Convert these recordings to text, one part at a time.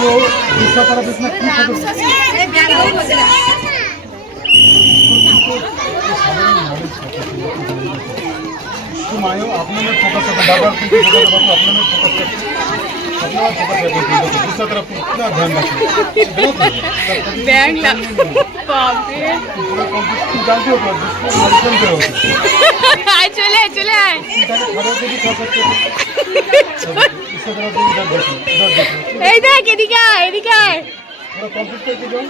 जो दूसरा तरफ इसमें की फोकस मायो अपने में फोकस अपने में फोकस तो जिसको मर्जन पे होते আয় চলে আয় চলে আয় इधर खड़े को भी खा सकते हो इस तरफ भी इधर देखो इधर देखो এই দেখ এদিকে আয় এদিকে আয় पूरा कंप्लीट करके जाओ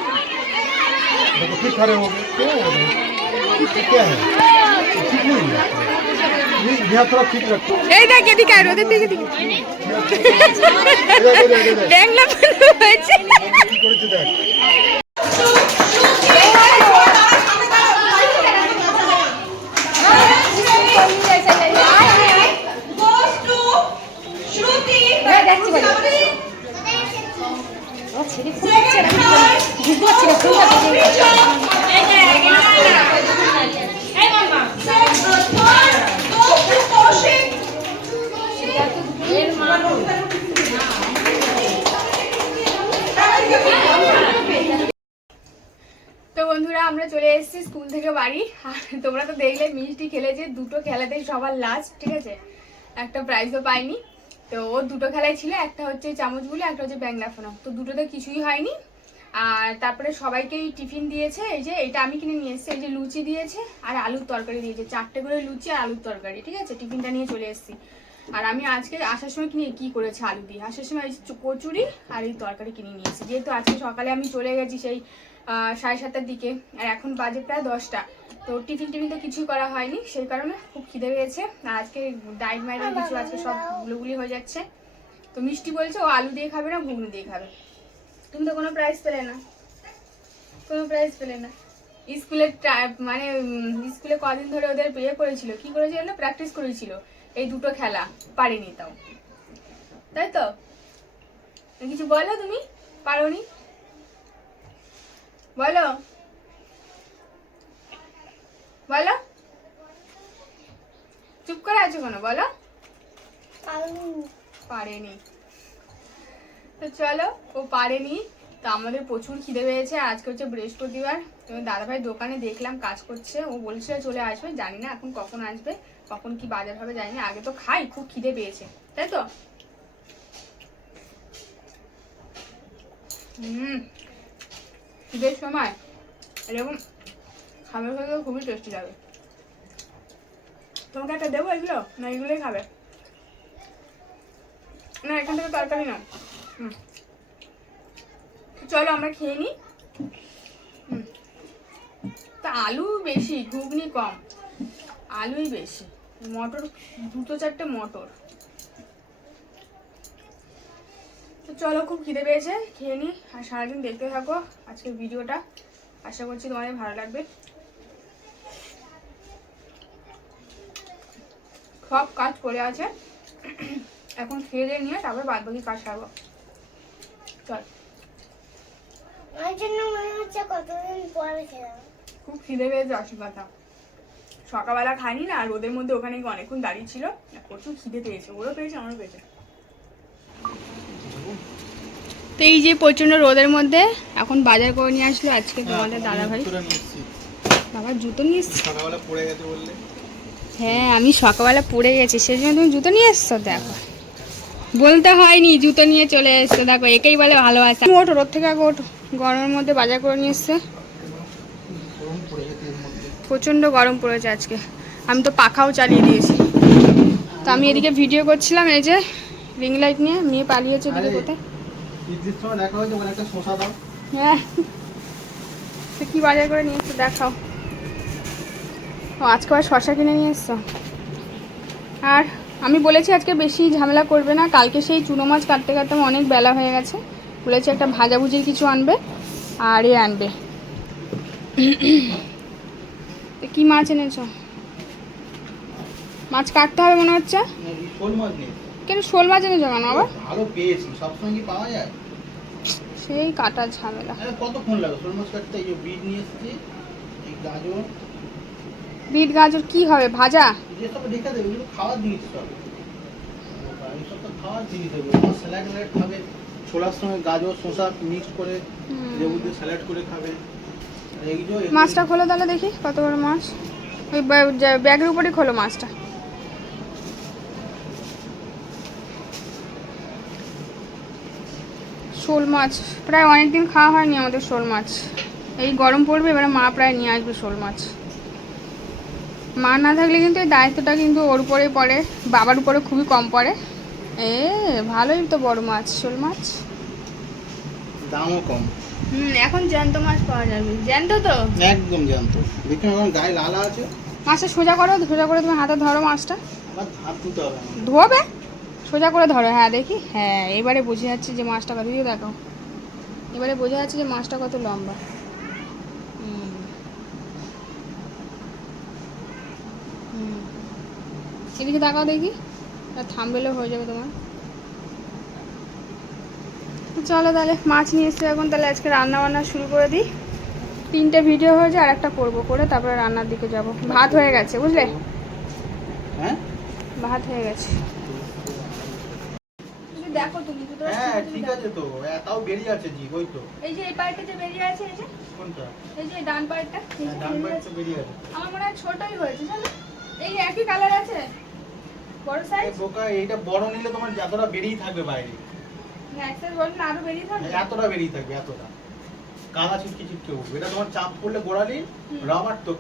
देखो फिर खड़े हो गए क्या हो गए ये क्या है ये ठीक नहीं এই দেখ এদিকে আর ওদের দিকে দিকে। ব্যাংলা হয়েছে। ছেড়ে ছেড়ে ছেড়ে ছেড়ে ছেড়ে ছেড়ে আমরা চলে এসেছি স্কুল থেকে বাড়ি। আর তোমরা তো দেখলে মিষ্টি খেলেছে, দুটো খেলাতেই সবার লাস্ট ঠিক আছে? একটা প্রাইজও পাইনি। তো ওর দুটো খেলায় ছিল, একটা হচ্ছে চামচগুলো, একটা হচ্ছে ব্যাংলাফোনা তো দুটোতে কিছুই হয়নি। আর তারপরে সবাইকেই টিফিন দিয়েছে, এই যে এটা আমি কিনে নিয়ে এসেছি, এই যে লুচি দিয়েছে, আর আলুর তরকারি দিয়েছে। চারটে করে লুচি আর আলুর তরকারি, ঠিক আছে? টিফিনটা নিয়ে চলে এসেছি। আর আমি আজকে আসার সময় কিনে কি করেছে? আলু দিয়ে। আসার সময় এই কচুরি আর এই তরকারি কিনে নিয়েছি। যেহেতু আজকে সকালে আমি চলে গেছি সেই সাড়ে সাতটার দিকে, আর এখন বাজে প্রায় দশটা। তো টিফিন টিফিন তো কিছুই করা হয়নি, সেই কারণে খুব খিদে পেয়েছে। আর আজকে ডাইট মাইটের কিছু আজকে সব গুলোগুলি হয়ে যাচ্ছে। তো মিষ্টি বলছে, ও আলু দিয়ে খাবে না, ঘুগনি দিয়ে খাবে। তুমি তো কোনো প্রাইজ পেলে না। কোনো প্রাইজ পেলে না। স্কুলে মানে স্কুলে কদিন ধরে ওদের বিয়ে করেছিল, কি করেছিল প্র্যাকটিস করেছিল। এই দুটো খেলা পারেনি তাও। তাই তো? কিছু বলো তুমি? পারোনি? বলো। বলো। চুপ করে আছো কেন? বলো। পারেনি। তো চলো ও পারেনি। তো আমাদের প্রচুর খিদে পেয়েছে। আজকে হচ্ছে বৃহস্পতিবার। তো দাদাভাই দোকানে দেখলাম কাজ করছে। ও বলছিল চলে আসবে। জানি না এখন কখন আসবে। কখন কি বাজার হবে জানি না, আগে তো খাই, খুব খিদে পেয়েছে, তাই তো? হুম, খিদের সময় এরকম খাবার খেতে খুবই টেস্টি লাগে। তোমাকে একটা দেবো এগুলো? না, এগুলোই খাবে। না, এখান থেকে তরকারি না হুম। চলো, আমরা খেয়ে নিই। তা আলু বেশি, ঘুগনি কম। আলুই বেশি। মটর দুটো চারটে মটর। তো চলো খুব খিদে পেয়েছে খেয়ে নিই আর সারাদিন দেখতে থাকো আজকের ভিডিওটা। আশা করছি তোমাদের ভালো লাগবে। সব কাজ করে আছে। এখন খেয়ে দিয়ে নিয়ে তারপর বাদ বাকি কাজ সারবো। চল। আমার জন্য মনে হচ্ছে কতদিন পরে খেলাম। খুব খিদে পেয়েছে কথা সকালবেলা খাইনি না রোদের মধ্যে ওখানে গিয়ে অনেকক্ষণ দাঁড়িয়ে ছিল। প্রচুর খিদে পেয়েছে ওরও পেয়েছে আমারও পেয়েছে। তো এই যে প্রচণ্ড রোদের মধ্যে এখন বাজার করে নিয়ে আসলো আজকে তোমাদের দাদা ভাই বাবা জুতো নিয়ে এসছি? সকালবেলা পড়ে গেছে বললে। হ্যাঁ আমি সকালবেলা পড়ে গেছি সেই জন্য তুমি জুতো নিয়ে এসছো দেখো। বলতে হয়নি জুতো নিয়ে চলে এসছো দেখো একেই বলে ভালোবাসা। ওঠো রোদ থেকে আগে ওঠো। গরমের মধ্যে বাজার করে নিয়ে এসছে গরম পড়ে গেছে এর মধ্যে প্রচণ্ড গরম পড়েছে আজকে। আমি তো পাখাও চালিয়ে দিয়েছি। তো আমি এদিকে ভিডিও করছিলাম এই যে রিং লাইট নিয়ে মেয়ে পালিয়েছে আরে। কোথায়? হ্যাঁ। কি বাজার করে নিয়ে এসছো? দেখাও। ও আজকে আবার শশা কিনে নিয়ে এসছো? আর আমি বলেছি আজকে বেশি ঝামেলা করবে না। কালকে সেই চুনো মাছ কাটতে কাটতে অনেক বেলা হয়ে গেছে। বলেছি একটা ভাজাভুজির কিছু আনবে আর এ আনবে। কি মাছ এনেছো? মাছ কাটতে হবে মনে হচ্ছে? শোল মাছ নেই। কেন শোল মাছ এনেছো কেন আবার? ভালো পেয়েছি সবসময় কি পাওয়া যায়? সেই কাটা ঝামেলা। কতক্ষণ লাগে? শোল মাছ কাটতে? এই যে বিট নিয়ে এসেছি এই গাজর। বিট গাজর কি হবে? ভাজা? যেসব রেখে দেবে এগুলো খাওয়ার জিনিস সব। খাওয়ার জিনিস এগুলো স্যালাড খাবে ছোলার সঙ্গে গাজর শসা মিক্স করে। লেবু দিয়ে স্যালাড করে খাবে। মাছটা খোলো তাহলে দেখি, কত বড় মাছ। ওই ব্যা- ব্যাগের উপরেই খোলো মাছটা। শোল মাছ, প্রায় অনেক দিন খাওয়া হয়নি আমাদের শোল মাছ। এই গরম পড়বে, এবারে মা প্রায় নিয়ে আসবে শোল মাছ। মা না থাকলে কিন্তু এই দায়িত্বটা কিন্তু ওর উপরেই পড়ে, বাবার উপরে খুবই কম পড়ে। এ, ভালোই তো বড় মাছ, শোল মাছ। দামও কম। হুম এখন জ্যান্ত মাছ পাওয়া যাবে। জ্যান্ত তো? একদম জানতো দেখুন এখন গায়ে লালা আছে। মাছটা সোজা করো সোজা করে তুমি হাতে ধরো মাছটা। ধোবে? সোজা করে ধরো হ্যাঁ দেখি। হ্যাঁ এবারে বুঝে যাচ্ছে যে মাছটা কত দেখো এবারে বোঝা যাচ্ছে যে মাছটা কত লম্বা। এদিকে তাকাও দেখি। থামবেলেও হয়ে যাবে তোমার। চলো তাহলে মাছ নিয়ে এসে এখন তাহলে আজকে রান্না বান্না শুরু করে দিই। তিনটে ভিডিও হয়েছে আর একটা করব করে তারপরে রান্নার দিকে যাব। ভাত হয়ে গেছে বুঝলে? হ্যাঁ? ভাত হয়ে গেছে। তুমি দেখো তুমি দুটো হ্যাঁ ঠিক আছে তো। তাও বেরিয়ে আছে জি ওই তো। এই যে এই পাইপটা যে বেরিয়ে আছে এই যে? কোনটা? এই যে ডান পাইপটা এই হ্যাঁ, ডান আছে। বেরিয়ে আছে আমার মনে হয় ছোটই হয়েছে জানো? এই একই কালার আছে। বড় এই সাইজ বোকা এইটা বড় নিলে তোমার যতটা বেরিয়ে থাকবে বাইরে। এতটা বেরিয়ে থাকবে এতটা। কাদা ছিটকে ছিটকে উঠবে। এটা তোমার চাপ পড়লে গোড়ালি হুম।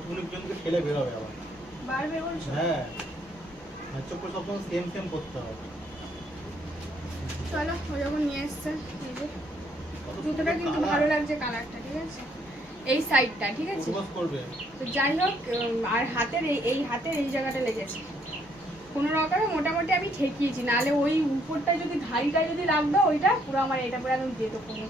তুমি জনকে ঠেলে বেরোবে আবার। হ্যাঁ। হ্যাঁ, সবসময় সেম সেম করতে হবে। চলো ও যখন নিয়ে এসছে জুতোটা কিন্তু ভালো লাগছে কালারটা ঠিক আছে? এই সাইডটা ঠিক আছে? তো যাই হোক আর হাতের এই এই হাতের এই জায়গাটা লেগেছে। কোনো রকমে মোটামুটি আমি ঠেকিয়েছি। নাহলে ওই উপরটা যদি ধারিটা যদি লাগতো ওইটা পুরো আমার এটা পুরো একদম যেত। কোনো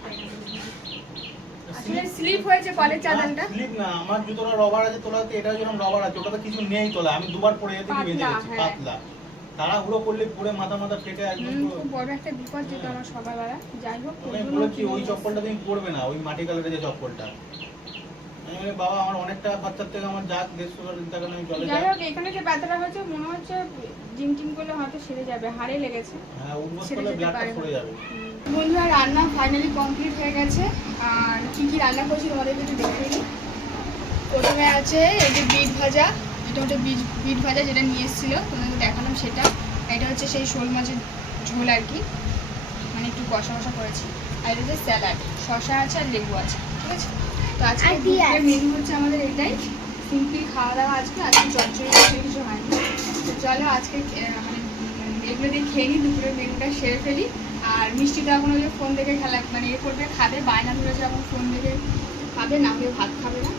আসলে স্লিপ হয়েছে কলের চাদরটা। স্লিপ না আমার জুতোটা রবার আছে তোলাতে এটা যেরকম রবার আছে ওটাতে কিছু নেই তোলা আমি দুবার পরে যেতে বেঁধে গেছি হ্যাঁ। পাতলা। তাড়াহুড়ো করলে পরে মাথা মাথা ফেটে একদম বড় একটা বিপদ যেত আমার সকালবেলা যাই হোক আমি ওই চপ্পলটা তুমি পরবে না ওই মাটি কালারের যে চপ্পলটা। আমি বাবা আমার অনেক টাকা থেকে আমার যাক দেড়শো টাকা আমি চলে যাই হোক এখানে যে ব্যথাটা হয়েছে মনে হচ্ছে জিম টিম করলে হয়তো সেরে যাবে হাড়ে লেগেছে। হ্যাঁ উঠবোস করলে ব্লাডটা সরে যাবে। বন্ধুরা রান্না ফাইনালি কমপ্লিট হয়ে গেছে। আর কি কি রান্না করছি তোমাদেরকে একটু দেখে নিই। প্রথমে আছে এই যে বিট ভাজা এটা হচ্ছে বিট বিট ভাজা যেটা নিয়ে এসেছিল তোমাদেরকে দেখালাম সেটা। এটা হচ্ছে সেই শোল মাছের ঝোল আর কি। মানে একটু কষা কষা করেছি। আর এটা হচ্ছে স্যালাড শসা আছে আর লেবু আছে ঠিক আছে? তো আজকে আর। মেনু হচ্ছে আমাদের এটাই। সিম্পল খাওয়া দাওয়া আজকে আজকে চচ্চড়ি কিছু হয়নি। তো চলো আজকে মানে উম, এগুলো দিয়ে খেয়ে নিই দুপুরের মেনুটা সেরে ফেলি। আর মিষ্টিটা এখন ওই যে ফোন দেখে খেলা মানে এ করবে খাবে বায়না ধরেছে এখন ফোন দেখে খাবে না হলে ভাত খাবে না।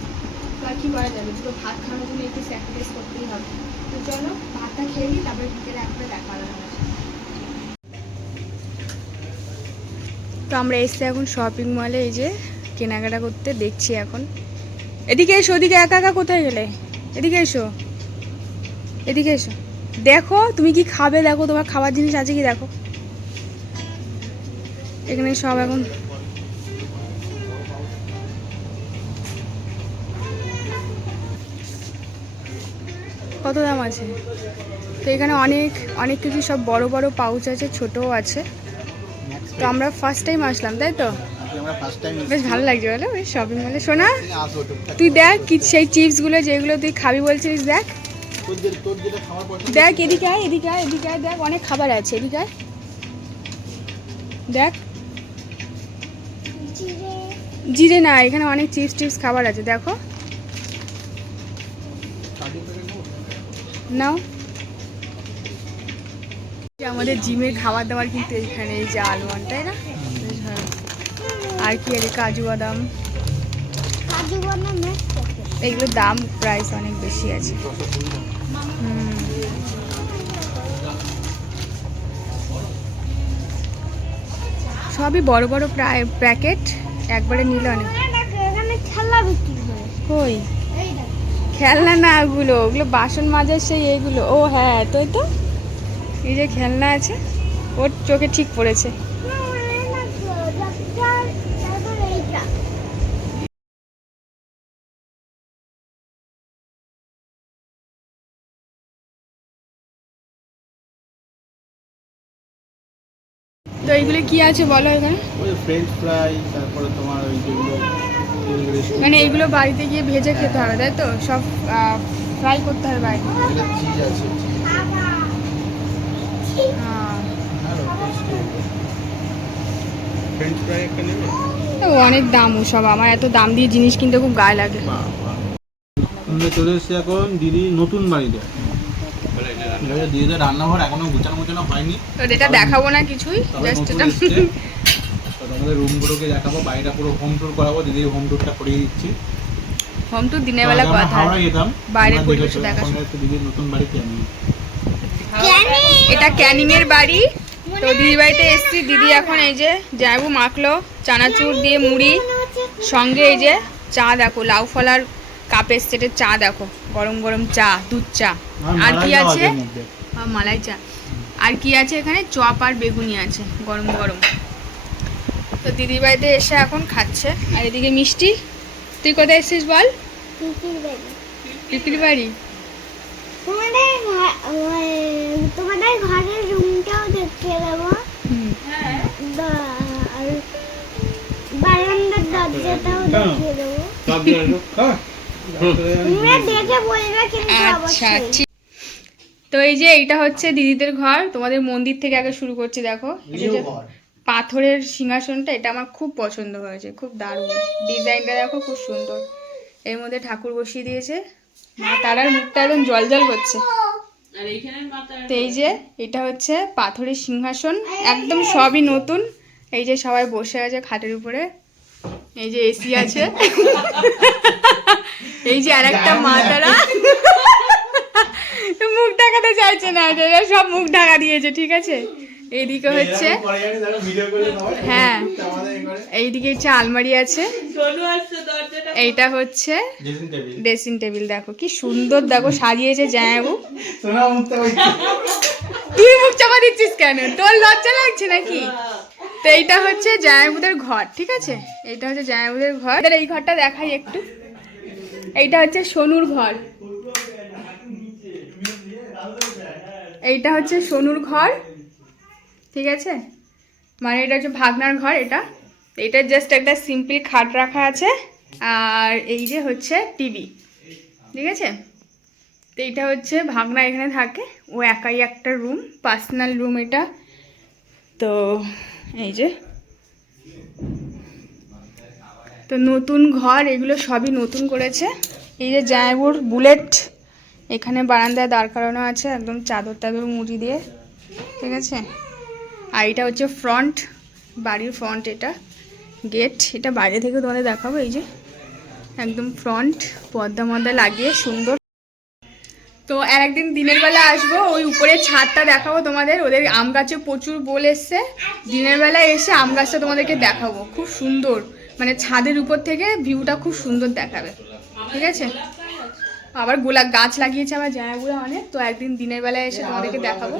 তো আর কী করা যাবে? দুটো ভাত খাওয়ার জন্য একটু স্যাক্রিফাইস করতেই হবে। তো চলো ভাতটা খেয়ে নিই তারপরে বিকেলে একবারে দেখা হবে। তো আমরা এসছি এখন শপিং মলে এই যে কেনাকাটা করতে দেখছি এখন। এদিকে এসো, ওদিকে একা একা কোথায় গেলে? এদিকে এসো। এদিকে এসো। দেখো, তুমি কি খাবে? দেখো, তোমার খাবার জিনিস আছে কি? দেখো। এখানে সব এখন কত দাম আছে? তো এখানে অনেক অনেক কিছু সব বড় বড় পাউচ আছে, ছোটও আছে। তো আমরা ফার্স্ট টাইম আসলাম, তাই তো? বেশ ভালো লাগছে বলো বেশ শপিং মলে শোনা তুই দেখ কি সেই চিপসগুলো যেগুলো তুই খাবি বলছিস দেখ। দেখ এদিকে আয় এদিকে আয় এদিকে আয় দেখ অনেক খাবার আছে এদিকে আয়। দেখ। জিরে না এখানে অনেক চিপস টিপস খাবার আছে দেখো। নাও। আমাদের জিমের খাবার দাবার কিন্তু এখানে এই যে আলমন্ড তাই না। আর কি আছে কাজু বাদাম কাজু এগুলোর দাম প্রাইস অনেক বেশি আছে। সবই বড় বড় প্রায় প্যাকেট একবারে নিলে অনেক। কই? খেলনা না ওগুলো ওগুলো বাসন মাজার সেই এইগুলো ও হ্যাঁ তাই তো? এই যে খেলনা আছে ওর চোখে ঠিক পড়েছে। কি আছে বলো এখানে? ওই ফ্রেঞ্চ ফ্রাই তারপরে তোমার ওই যেগুলো মানে এইগুলো বাড়িতে গিয়ে ভেজে খেতে হবে তাই তো? সব ফ্রাই করতে হবে বাড়িতে। চিজ আছে অনেক দাম সব আমার এত দাম দিয়ে জিনিস কিনতে খুব গায়ে লাগে। চলে এসেছি এখন দিদি নতুন বাড়িতে। এবারে দিদিদের রান্নাঘর এখনও গুছানো গুছানো হয়নি। তো এটা দেখাবো না কিছুই জাস্ট এটা এসছে। তো তোমাদের রুমগুলোকে দেখাবো বাড়িটা পুরো হোম ট্যুর করাবো দিদির হোম ট্যুরটা করিয়ে দিচ্ছি। হোম টু দিনের বেলা কথা। হাওড়া পরিবেশে দেখা নতুন এটা ক্যানিং। এর বাড়ি। তো দিদি বাড়িতে এসেছি দিদি এখন এই যে জাবু মাখলো চানাচুর দিয়ে মুড়ি সঙ্গে এই যে চা দেখো লাউ ফলার কাপের সেটের চা দেখো। গরম গরম চা দুধ চা। আর কি আছে? আর মালাই চা। আর কি আছে এখানে? চপ আর বেগুনি আছে গরম গরম। তো দিদি বাড়িতে এসে এখন খাচ্ছে। আর এদিকে মিষ্টি তুই কোথায় এসেছিস বল? পিপির বাড়ি। তোমাদের ঘর- ঘরের রুমটাও দেখিয়ে দেবো। হুম। দা- আর বারান্দার দরজাটাও দেখিয়ে দেবো। আচ্ছা তো এই যে এইটা হচ্ছে দিদিদের ঘর তোমাদের মন্দির থেকে আগে শুরু করছি দেখো। যে পাথরের সিংহাসনটা এটা আমার খুব পছন্দ হয়েছে খুব দারুণ। ডিজাইনটা দেখো খুব সুন্দর। এর মধ্যে ঠাকুর বসিয়ে দিয়েছে। মা তারার মুখটা একদম জল জল করছে তো এই যে এটা হচ্ছে পাথরের সিংহাসন একদম সবই নতুন। এই যে সবাই বসে আছে খাটের উপরে। এই যে এসি আছে। এই যে আর একটা মা তারা মুখ ঢাকাতে চাইছে না এরা সব মুখ ঢাকা দিয়েছে ঠিক আছে? এইদিকে হচ্ছে হ্যাঁ এইদিকে হচ্ছে আলমারি আছে। এইটা হচ্ছে ড্রেসিং টেবিল দেখো কি সুন্দর, দেখো সাজিয়েছে জায়াবু তুই মুখ চাপা দিচ্ছিস কেন? তোর লজ্জা লাগছে নাকি? তো এইটা হচ্ছে জায়াবুদের ঘর, ঠিক আছে? এইটা হচ্ছে জায়াবুদের ঘর। এই ঘরটা দেখাই একটু। এইটা হচ্ছে সোনুর ঘর। এইটা হচ্ছে সোনুর ঘর। ঠিক আছে? মানে এটা হচ্ছে ভাগনার ঘর এটা। এটা জাস্ট একটা সিম্পল খাট রাখা আছে। আর এই যে হচ্ছে টিভি ঠিক আছে? তো এইটা হচ্ছে ভাগনা এখানে থাকে। ও একাই একটা রুম পার্সোনাল রুম এটা। তো এই যে। তো নতুন ঘর, এগুলো সবই নতুন করেছে। এই যে জায়বুর বুলেট, এখানে বারান্দায় দাঁড় করানো আছে, একদম চাদর টাদর মুড়ি দিয়ে। ঠিক আছে? আর এটা হচ্ছে ফ্রন্ট বাড়ির ফ্রন্ট এটা গেট এটা বাইরে থেকে তোমাদের দেখাবো, এই যে, একদম ফ্রন্ট পর্দা মর্দা লাগিয়ে সুন্দর। তো আর একদিন দিনের বেলা আসব, ওই উপরের ছাদটা দেখাবো তোমাদের, ওদের আম গাছে প্রচুর বোল এসছে। দিনের বেলা এসে আম গাছটা তোমাদেরকে দেখাবো, খুব সুন্দর। মানে ছাদের উপর থেকে ভিউটা খুব সুন্দর দেখাবে, ঠিক আছে? আবার গোলাপ গাছ লাগিয়েছে আমার জায়গাগুলো অনেক তো একদিন দিনের বেলায় এসে তোমাদেরকে দেখাবো।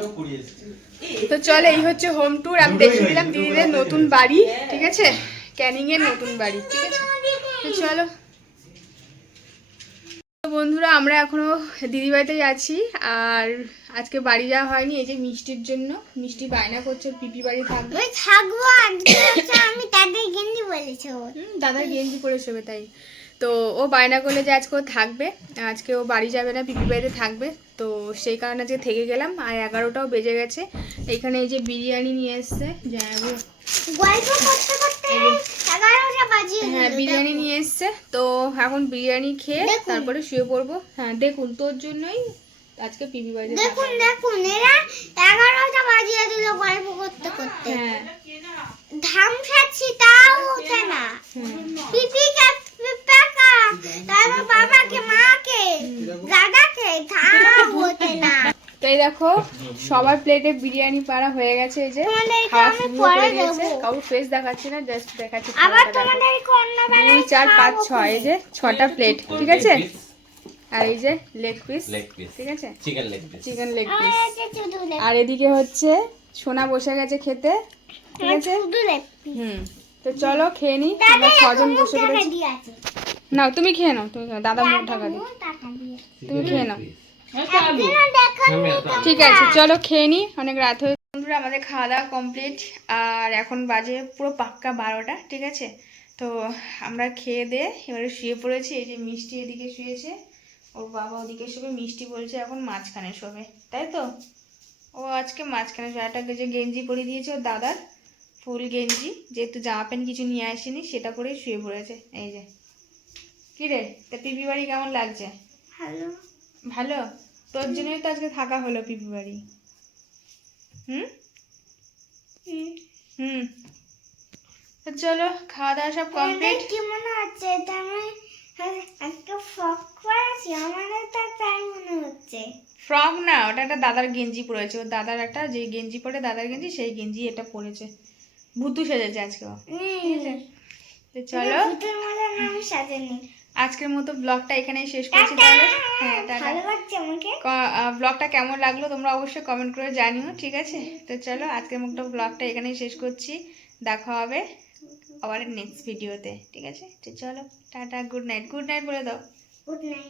তো চলো এই হচ্ছে হোম ট্যুর আমি দেখিয়ে দিলাম দিদিদের নতুন বাড়ি ঠিক আছে? ক্যানিং এর নতুন বাড়ি ঠিক আছে? তো চলো। তো বন্ধুরা আমরা এখনও দিদিবাড়িতেই আছি আর আজকে বাড়ি যাওয়া হয়নি এই যে মিষ্টির জন্য। মিষ্টি বায়না করছে পিপি বাড়ি থাকবে। থাকব আমি তাদের গেঞ্জি বলেছি দাদার গেঞ্জি পরে শোবে তাই। তো ও বায়না করলে যে আজকে ও থাকবে আজকে ও বাড়ি যাবে না পিপি বাড়িতে থাকবে তো সেই কারণে আজকে থেকে গেলাম আর এগারোটাও বেজে গেছে। এখানে এই যে বিরিয়ানি নিয়ে এসছে হ্যাঁ বিরিয়ানি নিয়ে এসছে তো এখন বিরিয়ানি খেয়ে তারপরে শুয়ে পড়ব। হ্যাঁ দেখুন তোর জন্যই আজকে পিপি বাড়িতে দেখুন দেখুন এরা এগারোটা বাজিয়ে দিল গল্প করতে করতে। হ্যাঁ। ধাম খাচ্ছি তাও ওঠে না। পিপি কাকা তারপর বাবাকে মাকে দাদাকে না। দেখো সবার প্লেটে বিরিয়ানি পাড়া হয়ে গেছে এই যে খাওয়া আমি শুরু করে দিয়েছে দেবো। ফেস দেখাচ্ছি না জাস্ট দেখাচ্ছি আবার খাবারটা অন্য দুই চার পাঁচ ছয় এই যে ছটা প্লেট ঠিক আছে? আর এই যে লেগ পিস ঠিক আছে? Chicken leg piece chicken leg আর পিস এদিকে হচ্ছে সোনা বসে গেছে খেতে ঠিক আছে? হুম তো চলো খেয়ে নি আমরা ছজন বসে পড়েছি নাও, তুমি খেয়ে নাও, তুমি। দাদা মুখ ঢাকা দিই তুমি খেয়ে নাও। ঠিক আছে, চলো খেয়ে নি, অনেক রাত হয়ে বন্ধুরা, আমাদের খাওয়া দাওয়া কমপ্লিট আর এখন বাজে পুরো পাক্কা বারোটা, ঠিক আছে? তো আমরা খেয়ে দিয়ে এবারে শুয়ে পড়েছি, এই যে মিষ্টি এদিকে শুয়েছে। ওর বাবা ওদিকে শোবে, মিষ্টি বলছে এখন মাঝখানে শোবে, তাই তো? ও আজকে মাঝখানে একটা যে গেঞ্জি পরে দিয়েছে ওর দাদার, ফুল গেঞ্জি, যেহেতু জামা প্যান্ট কিছু নিয়ে আসেনি, সেটা পরেই শুয়ে পড়েছে, এই যে। রে তা পিপি বাড়ি কেমন লাগছে? ভালো। ভালো? তোর জন্যই তো আজকে থাকা হলো পিপি বাড়ি। হুম? হুম। চলো খাওয়া দাওয়া সব কমপ্লিট কি মনে হচ্ছে? এটা আমি একটা ফ্রক পরেছি আমারও তো তাই মনে হচ্ছে। ফ্রক না ওটা একটা দাদার গেঞ্জি পরেছে। ওর দাদার একটা যে গেঞ্জি পরে দাদার গেঞ্জি সেই গেঞ্জি এটা পরেছে। ভুতু সেজেছে আজকে চলো। ভূতের মতন আমি সাজানি। আজকের মতো ব্লগটা এখানেই শেষ করছি তাহলে। হ্যাঁ ভালো লাগছে আমাকে? ব্লগটা কেমন লাগল তোমরা অবশ্যই কমেন্ট করে জানিও ঠিক আছে? তো চলো আজকের মতো ব্লগটা এখানেই শেষ করছি। দেখা হবে আবার নেক্সট ভিডিওতে ঠিক আছে? তো চলো tata good night good night বলে দাও। Good night